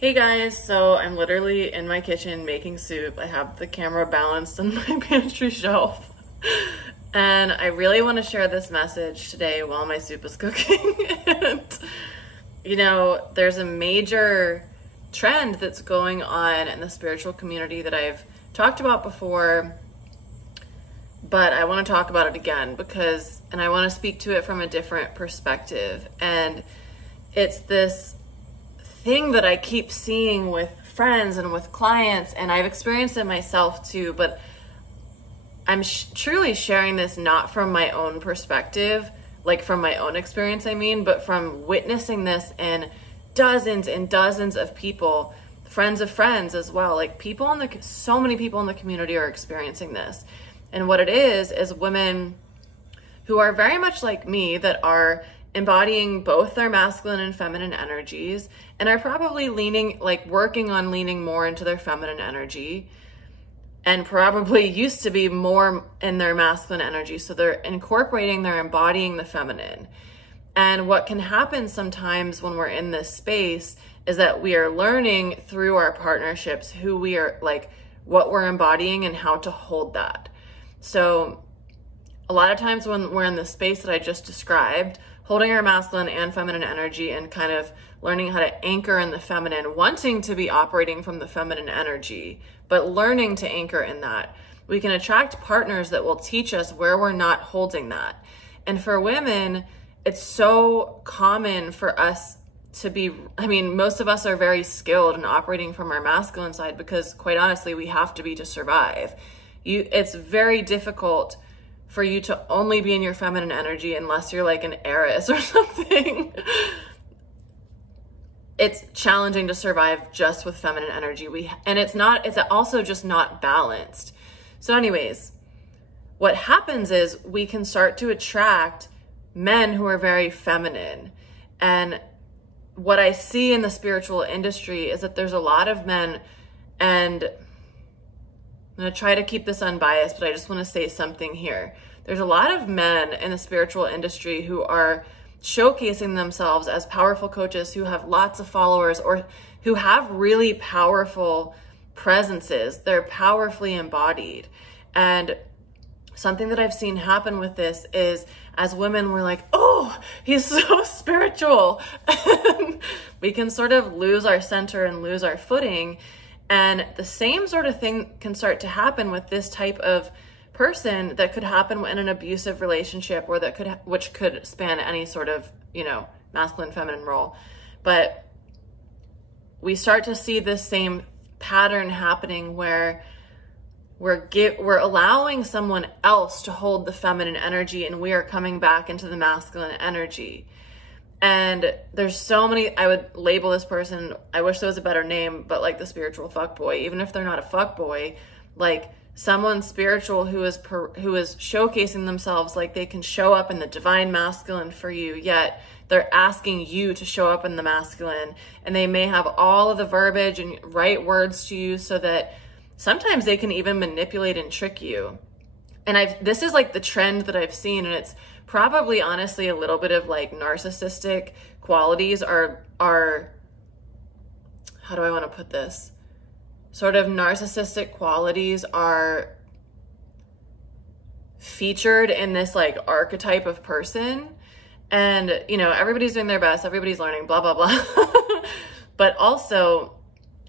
Hey guys, so I'm literally in my kitchen making soup. I have the camera balanced on my pantry shelf. And I really want to share this message today while my soup is cooking. And, you know, there's a major trend that's going on in the spiritual community that I've talked about before, but I want to talk about it again and I want to speak to it from a different perspective. And it's this thing that I keep seeing with friends and with clients, and I've experienced it myself too, but I'm truly sharing this not from my own perspective, like from my own experience, but from witnessing this in dozens and dozens of people, friends of friends as well. Like so many people in the community are experiencing this. And what it is women who are very much like me, that are embodying both their masculine and feminine energies, and are probably working on leaning more into their feminine energy, and probably used to be more in their masculine energy. So they're embodying the feminine. And what can happen sometimes when we're in this space is that we are learning through our partnerships who we are, like what we're embodying and how to hold that. So a lot of times when we're in the space that I just described, holding our masculine and feminine energy and kind of learning how to anchor in the feminine, wanting to be operating from the feminine energy, but learning to anchor in that, we can attract partners that will teach us where we're not holding that. And for women, it's so common for us to be, most of us are very skilled in operating from our masculine side because, quite honestly, we have to be to survive. It's very difficult for you to only be in your feminine energy unless you're like an heiress or something. It's challenging to survive just with feminine energy. It's also just not balanced. So anyways, what happens is we can start to attract men who are very feminine. And what I see in the spiritual industry is that there's a lot of men, and I'm going to try to keep this unbiased, but I just want to say something here. There's a lot of men in the spiritual industry who are showcasing themselves as powerful coaches who have lots of followers or who have really powerful presences. They're powerfully embodied. And something that I've seen happen with this is, as women, we're like, oh, he's so spiritual. We can sort of lose our center and lose our footing. And the same sort of thing can start to happen with this type of person that could happen in an abusive relationship, or which could span any sort of, masculine, feminine role. But we start to see this same pattern happening where we're allowing someone else to hold the feminine energy, and we are coming back into the masculine energy. And there's so many, I would label this person, I wish there was a better name, but like the spiritual fuckboy, even if they're not a fuckboy, like someone spiritual who is showcasing themselves like they can show up in the divine masculine for you, yet they're asking you to show up in the masculine, and they may have all of the verbiage and right words to you, so that sometimes they can even manipulate and trick you. And this is like the trend that I've seen, and it's probably honestly a little bit of like narcissistic qualities are how do I want to put this? Sort of narcissistic qualities are featured in this like archetype of person. And, everybody's doing their best, everybody's learning, blah, blah, blah. But also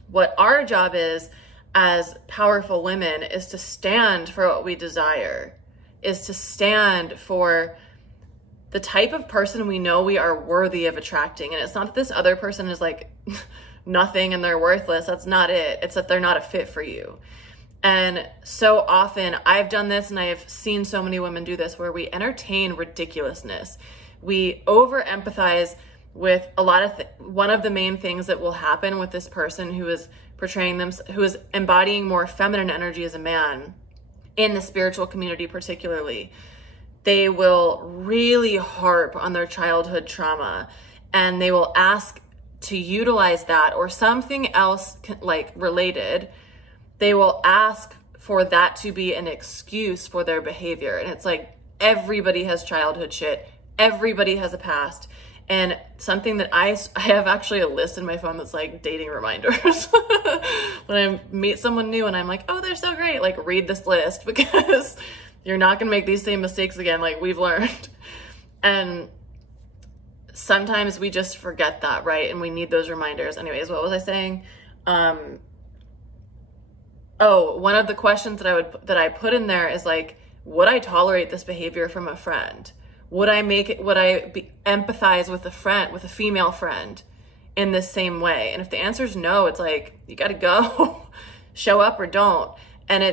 what our job is as powerful women is to stand for what we desire, is to stand for the type of person we know we are worthy of attracting. And it's not that this other person is like nothing and they're worthless. That's not it. It's that they're not a fit for you. And so often I've done this, and I have seen so many women do this, where we entertain ridiculousness. We over-empathize with a lot of one of the main things that will happen with this person who is portraying them, who is embodying more feminine energy as a man in the spiritual community particularly. They will really harp on their childhood trauma, and they will ask to utilize that or something else like related. They will ask for that to be an excuse for their behavior. And it's like, everybody has childhood shit. Everybody has a past. And something that I have actually a list in my phone that's like dating reminders. When I meet someone new and I'm like, oh, they're so great, like read this list because you're not gonna make these same mistakes again, like we've learned. And sometimes we just forget that, right? And we need those reminders. Anyways, what was I saying? Oh, one of the questions that I put in there is like, would I tolerate this behavior from a friend? Would I empathize with a female friend in this same way? And if the answer is no, it's like, you got to go. Show up or don't. And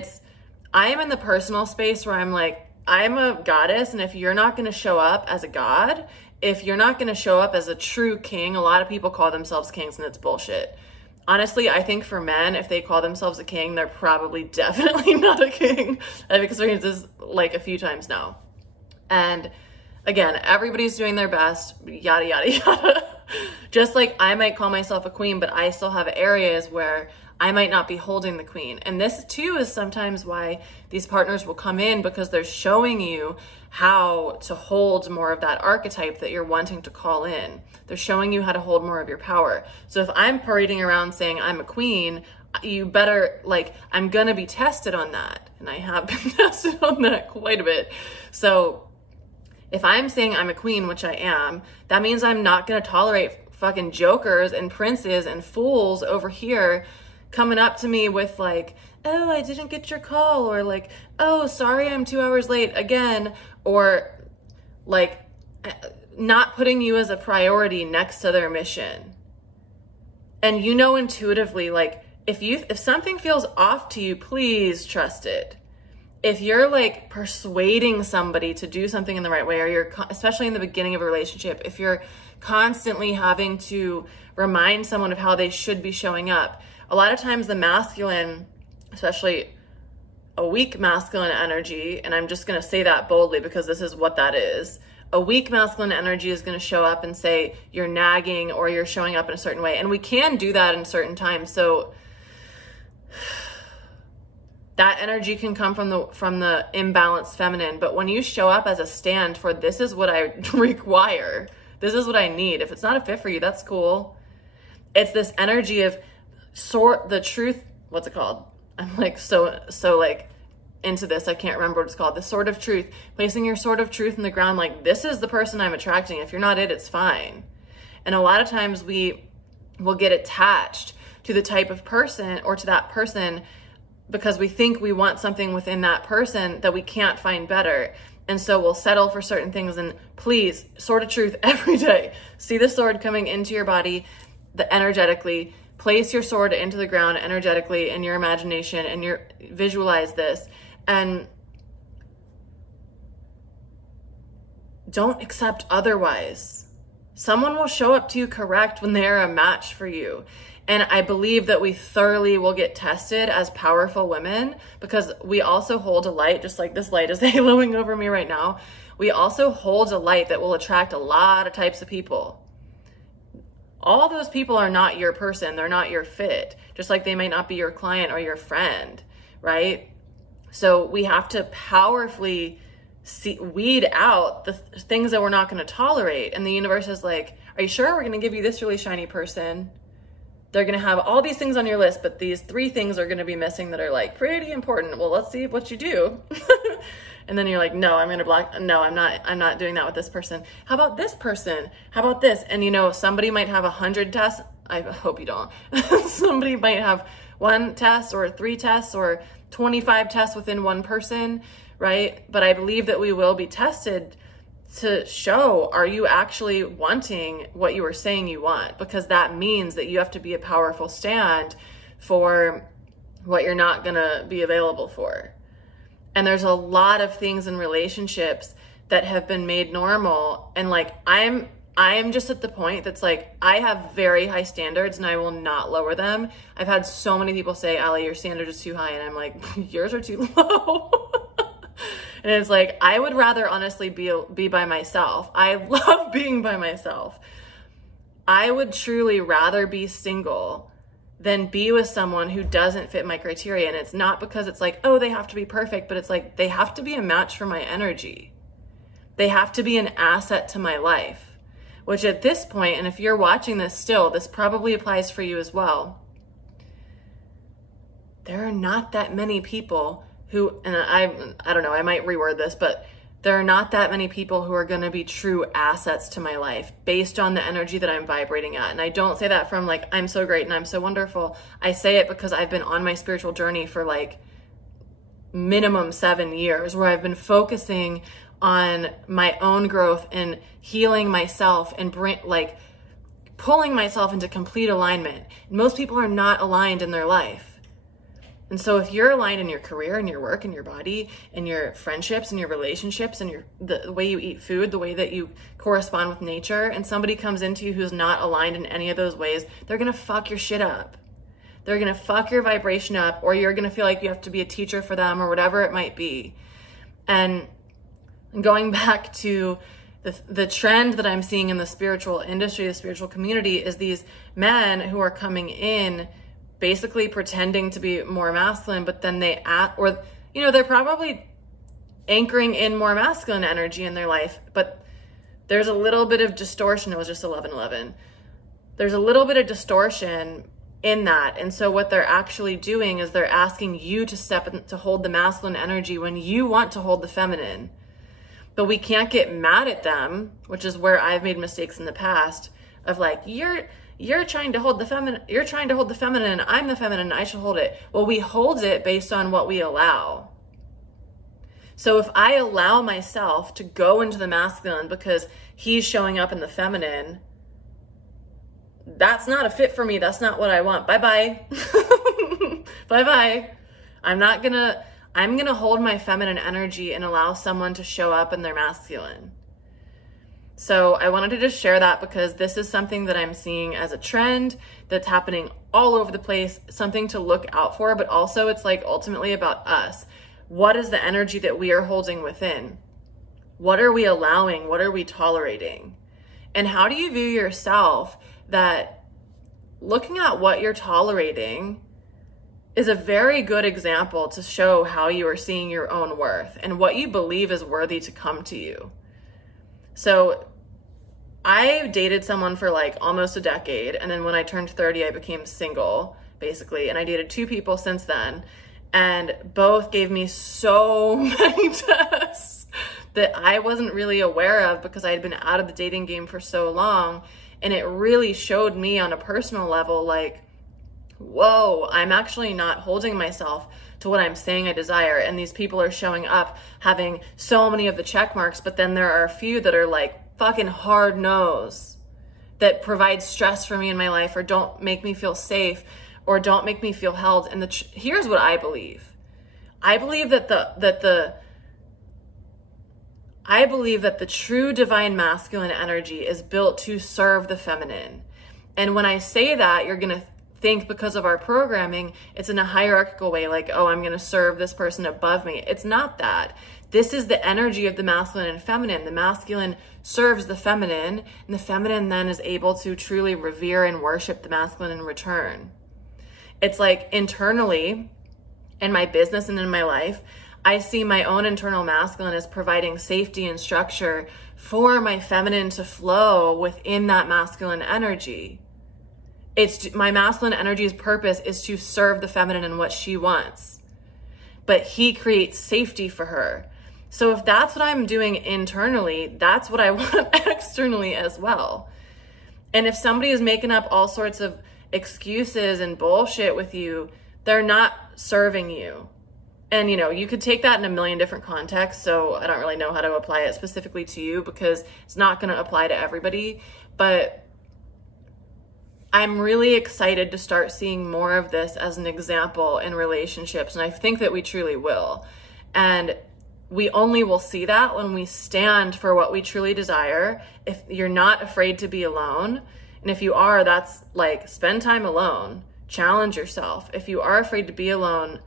I am in the personal space where I'm like, I'm a goddess. And if you're not going to show up as a god, if you're not going to show up as a true king, a lot of people call themselves kings and it's bullshit. Honestly, I think for men, if they call themselves a king, they're probably definitely not a king. I've experienced this like a few times now. And again, everybody's doing their best, yada, yada, yada. Just like I might call myself a queen, but I still have areas where I might not be holding the queen. And this too is sometimes why these partners will come in, because they're showing you how to hold more of that archetype that you're wanting to call in. They're showing you how to hold more of your power. So if I'm parading around saying I'm a queen, you better, like, I'm gonna be tested on that. And I have been tested on that quite a bit. So if I'm saying I'm a queen, which I am, that means I'm not gonna tolerate fucking jokers and princes and fools over here coming up to me with like, oh, I didn't get your call, or like, oh, sorry, I'm 2 hours late again, or like not putting you as a priority next to their mission. And you know intuitively, like if something feels off to you, please trust it. If you're like persuading somebody to do something in the right way, or you're, especially in the beginning of a relationship, if you're constantly having to remind someone of how they should be showing up, a lot of times the masculine, especially a weak masculine energy, and I'm just going to say that boldly because this is what that is. A weak masculine energy is going to show up and say you're nagging or you're showing up in a certain way. And we can do that in certain times. So that energy can come from the imbalanced feminine. But when you show up as a stand for, this is what I require, this is what I need. If it's not a fit for you, that's cool. It's this energy of the truth. What's it called? I'm like, so like into this. I can't remember what it's called. The sword of truth, placing your sword of truth in the ground. Like, this is the person I'm attracting. If you're not it, it's fine. And a lot of times we will get attached to the type of person or to that person because we think we want something within that person that we can't find better. And so we'll settle for certain things. And please, sword of truth every day. See the sword coming into your body, energetically. Place your sword into the ground energetically in your imagination, and visualize this. And don't accept otherwise. Someone will show up to you correct when they're a match for you. And I believe that we thoroughly will get tested as powerful women, because we also hold a light, just like this light is haloing over me right now. We also hold a light that will attract a lot of types of people. All those people are not your person. They're not your fit, just like they might not be your client or your friend, right? So we have to powerfully weed out the things that we're not going to tolerate. And the universe is like, are you sure we're going to give you this really shiny person? They're going to have all these things on your list, but these 3 things are going to be missing that are like pretty important. Well, let's see what you do. And then you're like, no, I'm going to block. No, I'm not doing that with this person. How about this person? How about this? And you know, somebody might have 100 tests. I hope you don't. Somebody might have 1 test or 3 tests or 25 tests within one person, right? But I believe that we will be tested to show, are you actually wanting what you were saying you want? Because that means that you have to be a powerful stand for what you're not going to be available for. And there's a lot of things in relationships that have been made normal. And like, I'm just at the point that's like, I have very high standards and I will not lower them. I've had so many people say, Allie, your standard is too high. And I'm like, yours are too low. And it's like, I would rather honestly be by myself. I love being by myself. I would truly rather be single than be with someone who doesn't fit my criteria. And it's not because it's like, oh, they have to be perfect, but it's like, they have to be a match for my energy. They have to be an asset to my life. which at this point, and if you're watching this still, this probably applies for you as well. There are not that many people who, and I don't know, I might reword this, but there are not that many people who are going to be true assets to my life based on the energy that I'm vibrating at. And I don't say that from like, I'm so great and I'm so wonderful. I say it because I've been on my spiritual journey for like minimum 7 years, where I've been focusing on my own growth and healing myself and pulling myself into complete alignment. Most people are not aligned in their life. And so if you're aligned in your career and your work and your body and your friendships and your relationships and the way you eat food, the way that you correspond with nature, and somebody comes into you who's not aligned in any of those ways, they're going to fuck your shit up. They're going to fuck your vibration up, or you're going to feel like you have to be a teacher for them or whatever it might be. And going back to the trend that I'm seeing in the spiritual industry, the spiritual community, is these men who are coming in basically pretending to be more masculine, but then they're probably anchoring in more masculine energy in their life, but there's a little bit of distortion. It was just 11:11. There's a little bit of distortion in that. And so what they're actually doing is they're asking you to step in to hold the masculine energy when you want to hold the feminine. But we can't get mad at them, which is where I've made mistakes in the past of like, you're trying to hold the feminine, and I'm the feminine, I should hold it. Well, we hold it based on what we allow. So if I allow myself to go into the masculine because he's showing up in the feminine, that's not a fit for me. That's not what I want. Bye-bye. Bye-bye. I'm gonna hold my feminine energy and allow someone to show up in their masculine. So I wanted to just share that because this is something that I'm seeing as a trend that's happening all over the place, something to look out for, but also it's like ultimately about us. What is the energy that we are holding within? What are we allowing? What are we tolerating? And how do you view yourself that looking at what you're tolerating is a very good example to show how you are seeing your own worth and what you believe is worthy to come to you. So I dated someone for like almost a decade. And then when I turned 30, I became single basically. And I dated 2 people since then. And both gave me so many tests that I wasn't really aware of because I had been out of the dating game for so long. And it really showed me on a personal level, like, whoa, I'm actually not holding myself to what I'm saying I desire. And these people are showing up having so many of the check marks, but then there are a few that are like fucking hard no's that provide stress for me in my life or don't make me feel safe or don't make me feel held. And here's what I believe. I believe that the true divine masculine energy is built to serve the feminine. And when I say that, you're going to think because of our programming, it's in a hierarchical way, like, oh, I'm going to serve this person above me. It's not that. This is the energy of the masculine and feminine. The masculine serves the feminine, and the feminine then is able to truly revere and worship the masculine in return. It's like internally in my business and in my life, I see my own internal masculine as providing safety and structure for my feminine to flow within that masculine energy. My masculine energy's purpose is to serve the feminine in what she wants, but he creates safety for her. So if that's what I'm doing internally, that's what I want externally as well. And if somebody is making up all sorts of excuses and bullshit with you, they're not serving you. And, you could take that in a million different contexts. So I don't really know how to apply it specifically to you because it's not going to apply to everybody. But I'm really excited to start seeing more of this as an example in relationships. And I think that we truly will. And we only will see that when we stand for what we truly desire. If you're not afraid to be alone, and if you are, that's like spend time alone, challenge yourself. If you are afraid to be alone,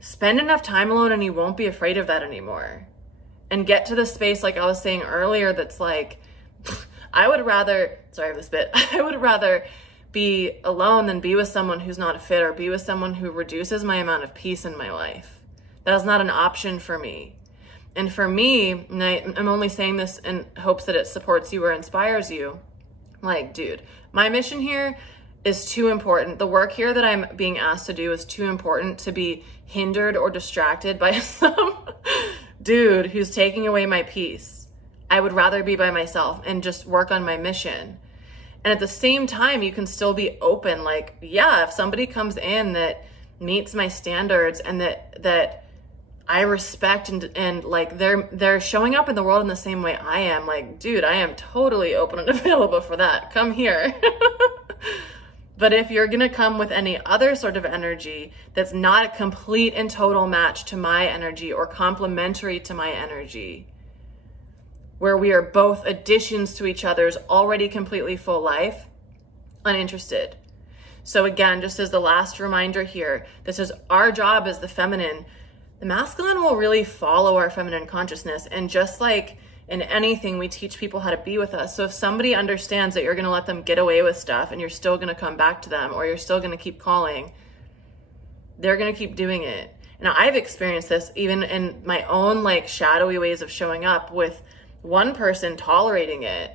spend enough time alone and you won't be afraid of that anymore. And get to the space, like I was saying earlier, that's like, I would rather be alone than be with someone who's not a fit or be with someone who reduces my amount of peace in my life. That is not an option for me. And for me, and I'm only saying this in hopes that it supports you or inspires you, like, dude, my mission here is too important. The work here that I'm being asked to do is too important to be hindered or distracted by some dude who's taking away my peace. I would rather be by myself and just work on my mission. And at the same time, you can still be open. Like, yeah, if somebody comes in that meets my standards and that I respect and like they're showing up in the world in the same way I am, like, dude, I am totally open and available for that. Come here. But if you're gonna come with any other sort of energy that's not a complete and total match to my energy or complementary to my energy, where we are both additions to each other's already completely full life, uninterested. So again, just as the last reminder here, this is our job as the feminine. The masculine will really follow our feminine consciousness. And just like in anything, we teach people how to be with us. So if somebody understands that you're going to let them get away with stuff and you're still going to come back to them, or you're still going to keep calling, they're going to keep doing it. Now, I've experienced this even in my own like shadowy ways of showing up, with one person tolerating it.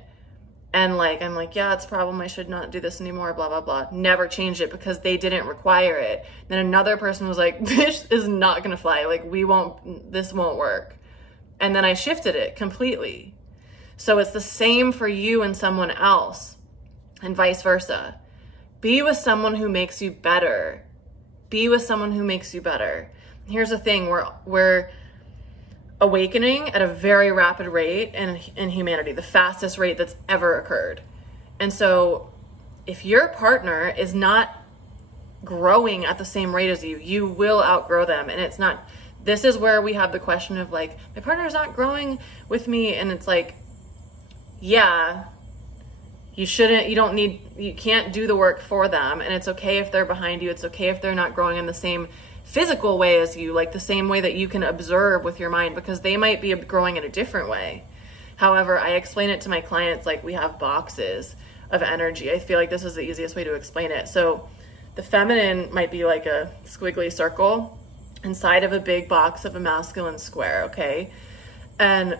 And like, I'm like, yeah, it's a problem. I should not do this anymore, blah, blah, blah. Never changed it because they didn't require it. Then another person was like, this is not going to fly. Like, this won't work. And then I shifted it completely. So it's the same for you and someone else, and vice versa. Be with someone who makes you better. Be with someone who makes you better. Here's the thing, we're awakening at a very rapid rate in humanity, the fastest rate that's ever occurred. And so if your partner is not growing at the same rate as you, you will outgrow them. And it's not, this is where we have the question of like, my partner's not growing with me. And it's like, yeah, you can't do the work for them. And it's okay if they're behind you. It's okay if they're not growing in the same physical way as you, like the same way that you can observe with your mind, because they might be growing in a different way. However, I explain it to my clients like we have boxes of energy. I feel like this is the easiest way to explain it. So the feminine might be like a squiggly circle inside of a big box of a masculine square, okay? And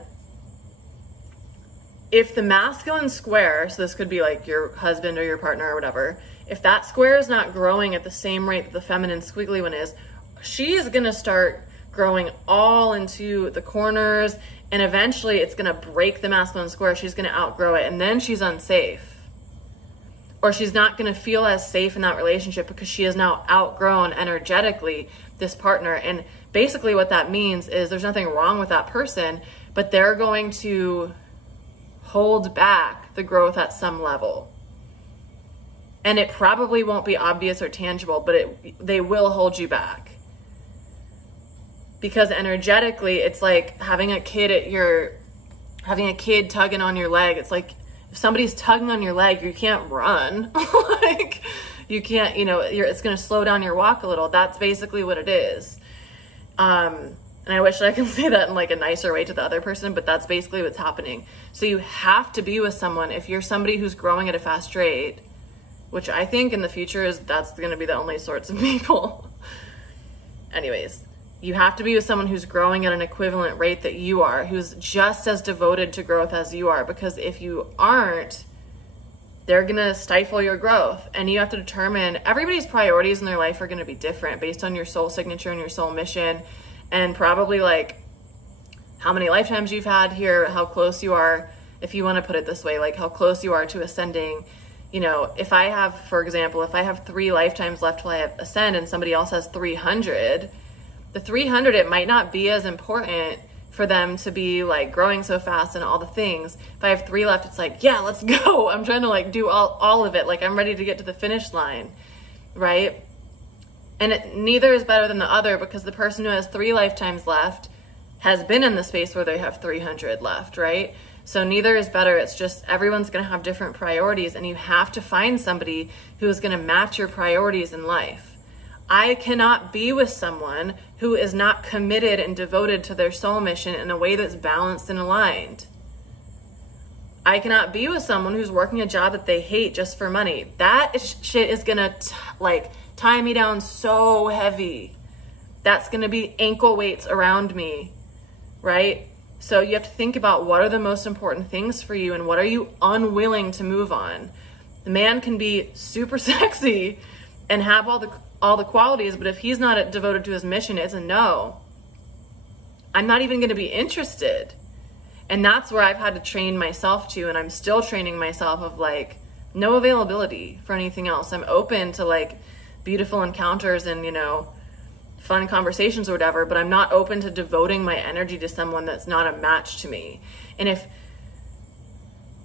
if the masculine square, so this could be like your husband or your partner or whatever, if that square is not growing at the same rate that the feminine squiggly one is, she is going to start growing all into the corners, and eventually it's going to break the masculine square. She's going to outgrow it, and then she's unsafe. Or she's not going to feel as safe in that relationship because she has now outgrown energetically this partner. And basically what that means is there's nothing wrong with that person, but they're going to hold back the growth at some level. And it probably won't be obvious or tangible, but they will hold you back. Because energetically, it's like having a kid tugging on your leg. It's like if somebody's tugging on your leg, you can't run. Like you can't, it's going to slow down your walk a little. That's basically what it is. And I wish I could say that in like a nicer way to the other person, but that's basically what's happening. So you have to be with someone. If you're somebody who's growing at a fast rate, which I think in the future that's going to be the only sorts of people. Anyways, you have to be with someone who's growing at an equivalent rate that you are, who's just as devoted to growth as you are, because if you aren't, they're going to stifle your growth. And you have to determine, everybody's priorities in their life are going to be different based on your soul signature and your soul mission, and probably like how many lifetimes you've had here, how close you are, if you want to put it this way, like how close you are to ascending. If I have, for example, if I have 3 lifetimes left till I ascend and somebody else has 300, the 300, it might not be as important for them to be like growing so fast and all the things. If I have 3 left, it's like, yeah, let's go. I'm trying to like do all of it. Like I'm ready to get to the finish line, right? And neither is better than the other, because the person who has 3 lifetimes left has been in the space where they have 300 left, right? So neither is better. It's just everyone's going to have different priorities, and you have to find somebody who is going to match your priorities in life. I cannot be with someone who is not committed and devoted to their soul mission in a way that's balanced and aligned. I cannot be with someone who's working a job that they hate just for money. That shit is going to tie me down so heavy. That's going to be ankle weights around me, right? So you have to think about what are the most important things for you and what are you unwilling to move on. The man can be super sexy and have all the qualities, but if he's not devoted to his mission, it's a no. I'm not even going to be interested. And that's where I've had to train myself to, and I'm still training myself of like, no availability for anything else. I'm open to like beautiful encounters and, you know, fun conversations or whatever, but I'm not open to devoting my energy to someone that's not a match to me. And if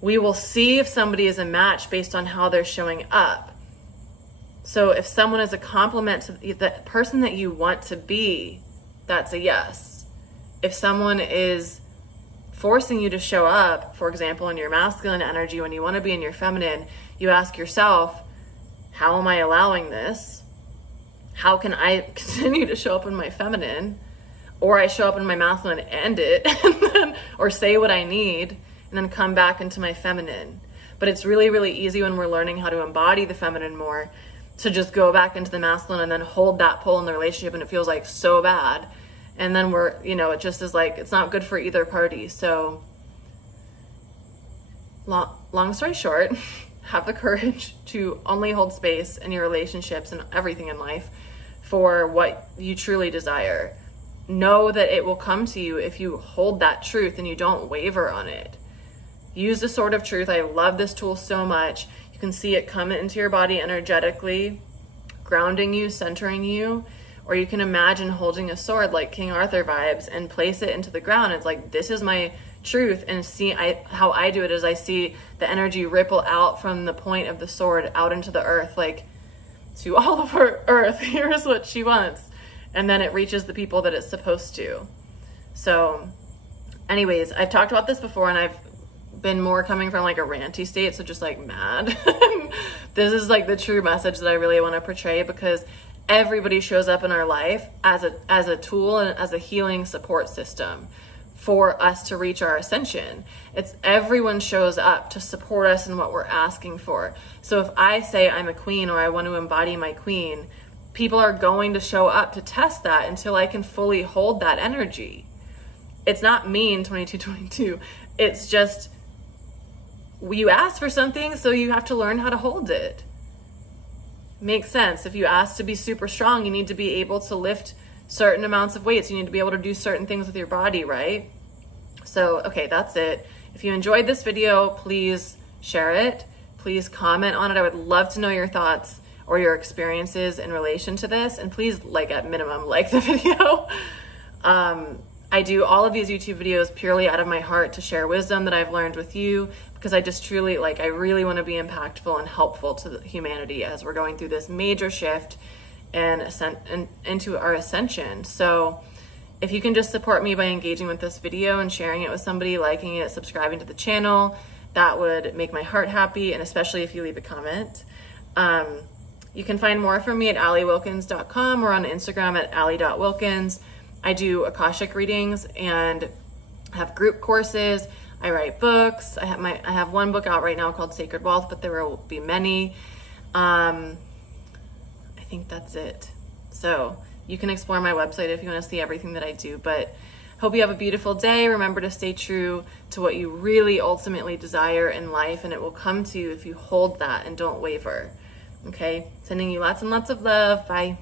we will see if somebody is a match based on how they're showing up. So if someone is a compliment to the person that you want to be, that's a yes. If someone is forcing you to show up, for example, in your masculine energy when you want to be in your feminine, you ask yourself, how am I allowing this? How can I continue to show up in my feminine? Or I show up in my masculine and end it, and then, or say what I need, and then come back into my feminine. But it's really, really easy when we're learning how to embody the feminine more to just go back into the masculine and then hold that pull in the relationship, and it feels like so bad. And then we're, you know, it just is like, it's not good for either party. So long story short, have the courage to only hold space in your relationships and everything in life for what you truly desire. Know that it will come to you if you hold that truth and you don't waver on it. Use the sword of truth. I love this tool so much. You can see it come into your body energetically, grounding you, centering you. Or you can imagine holding a sword like King Arthur vibes and place it into the ground. It's like, this is my truth. And see, how I do it is I see the energy ripple out from the point of the sword out into the earth, like, to all of her earth, here's what she wants. And then it reaches the people that it's supposed to. So anyways, I've talked about this before, and I've been more coming from like a ranty state, so just like mad. This is like the true message that I really want to portray, because everybody shows up in our life as a tool and as a healing support system for us to reach our ascension. It's everyone shows up to support us in what we're asking for. So if I say I'm a queen or I want to embody my queen, people are going to show up to test that until I can fully hold that energy. It's not mean 2222. It's just, you ask for something, so you have to learn how to hold it. Makes sense. If you ask to be super strong, you need to be able to lift certain amounts of weights. You need to be able to do certain things with your body, right? So, okay, that's it. If you enjoyed this video, please share it. Please comment on it. I would love to know your thoughts or your experiences in relation to this. And please, like, at minimum, like the video. I do all of these YouTube videos purely out of my heart to share wisdom that I've learned with you, because I just truly, like, I really want to be impactful and helpful to humanity as we're going through this major shift and into our ascension. So if you can just support me by engaging with this video and sharing it with somebody, liking it, subscribing to the channel, that would make my heart happy, and especially if you leave a comment. You can find more from me at alliewilkins.com or on Instagram at allie.wilkins. I do Akashic readings and have group courses. I write books. I have one book out right now called Sacred Wealth, but there will be many. I think that's it. So you can explore my website if you want to see everything that I do, but hope you have a beautiful day. Remember to stay true to what you really ultimately desire in life, and it will come to you if you hold that and don't waver. Okay? Sending you lots and lots of love. Bye.